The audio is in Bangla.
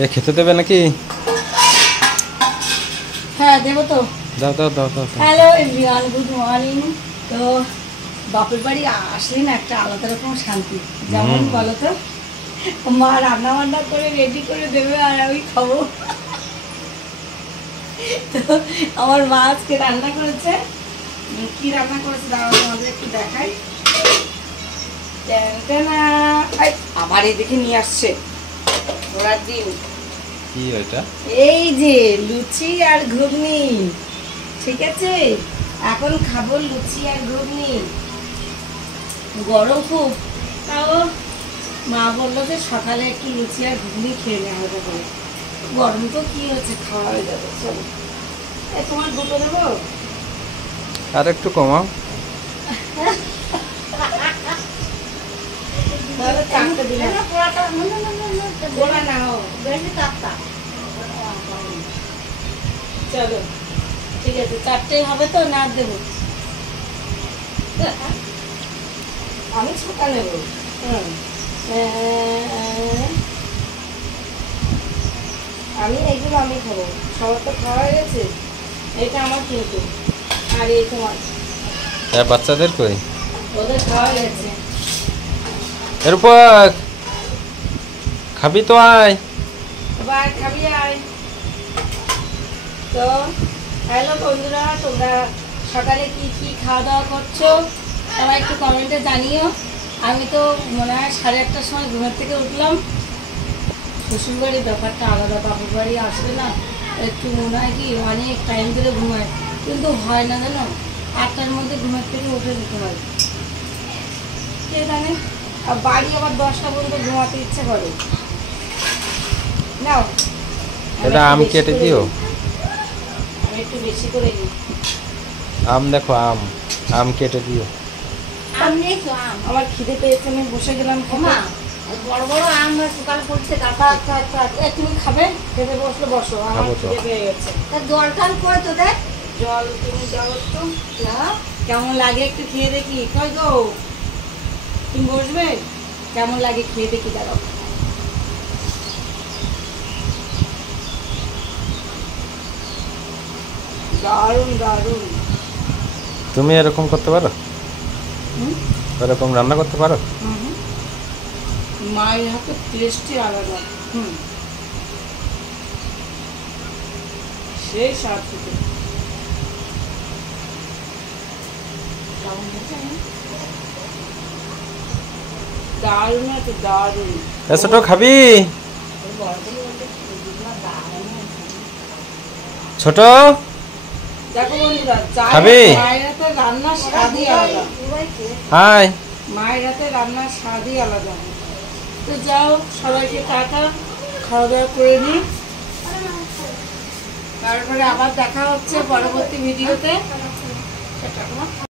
এ খেতে দেবে নাকি? হ্যাঁ দেবো তো। দাও দাও দাও দাও। Hello everyone, good morning. তো বাপের বাড়ি আসলে না একটা আলাদা রকম শান্তি। যেমন বলো তো, মা রান্না বান্না করে রেডি করে দেবে আর আমি খাবো। তো আমার মা আজকে রান্না করেছে। কি রান্না করেছে দাঁড়াও তোমাদের একটু দেখাই। আবার এদিকে নিয়ে আসছে ঘোড়ার ডিম। কি ওইটা? এই যে লুচি আর ঘুগনি। ঠিক আছে, এখন খাবো লুচি আর ঘুগনি। গরম খুব, তাও মা বললো যে সকালে একটু লুচি আর ঘুগনি খেয়ে নেওয়া হবে বলে। গরম তো কি হচ্ছে, খাওয়া হয়ে যাবে। চলো, তোমার দুটো দেবো? আর একটু কমাও। তাহলে চারটে দিলাম। গোলা নাও, চলো ঠিক আছে, চারটেই হবে তো? না দেবো? আমি ছটা নেবো। আমি এইগুলো আমি খাবো, সবার তো খাওয়া হয়ে গেছে। এটা আমার কিন্তু, আর এই তোমার। আর বাচ্চাদের কই? ওদের খাওয়া হয়ে গেছে। এরপর খাবি তো আয়। আবার খাবি আয়। তো হ্যালো বন্ধুরা, তোমরা সকালে কি কি খাওয়া দাওয়া করছো সবাই একটু কমেন্টে জানিও। আমি তো মনে হয় 8:30টার সময় ঘুমের থেকে উঠলাম। শ্বশুরবাড়ির ব্যাপারটা আলাদা, বাপের বাড়ি আসলে না একটু মনে হয় কি অনেক টাইম ধরে ঘুমায়, কিন্তু হয় না জানো, 8টার মধ্যে ঘুমের থেকে উঠে দিতে হয়। কে জানে, আর বাড়ি আবার 10টা পর্যন্ত ঘুমাতে ইচ্ছে করে। নাও এটা আম কেটে দিও। আমি একটু বেশি করে নিই। আম দেখো, আম আম কেটে দিও। আম নেই তো, আম আমার খিদে পেয়েছে, আমি বসে গেলাম। মা বড় বড় আম সকালে পড়ছে। তুমি খাবে? খেতে বসলে বসো, আমার খিদে পেয়ে গেছে। জল টল করে তো দেখ। জল তুমি দাও একটু। কেমন লাগে একটু খেয়ে দেখি। কই গো, তুমি বসবে? কেমন লাগে খেয়ে দেখি, দাঁড়াও। দারুণ দারুণ। তুমি এরকম করতে পারো? এরকম রান্না করতে পারো? মায়ের হাতে টেস্টই আলাদা। সেই স্বাদ খেতে। দারুণ আছে, দারুণ। ছোট খাবি? ছোট দেখো বন্ধুরা, খাবি? মায়ের হাতে রান্নার স্বাদই আলাদা। হাই। মায়ের হাতে রান্নার স্বাদই আলাদা। তো যাও, সবাইকে টাটা, খাওয়া দাওয়া করে নিই। তারপরে আবার দেখা হচ্ছে পরবর্তী ভিডিওতে।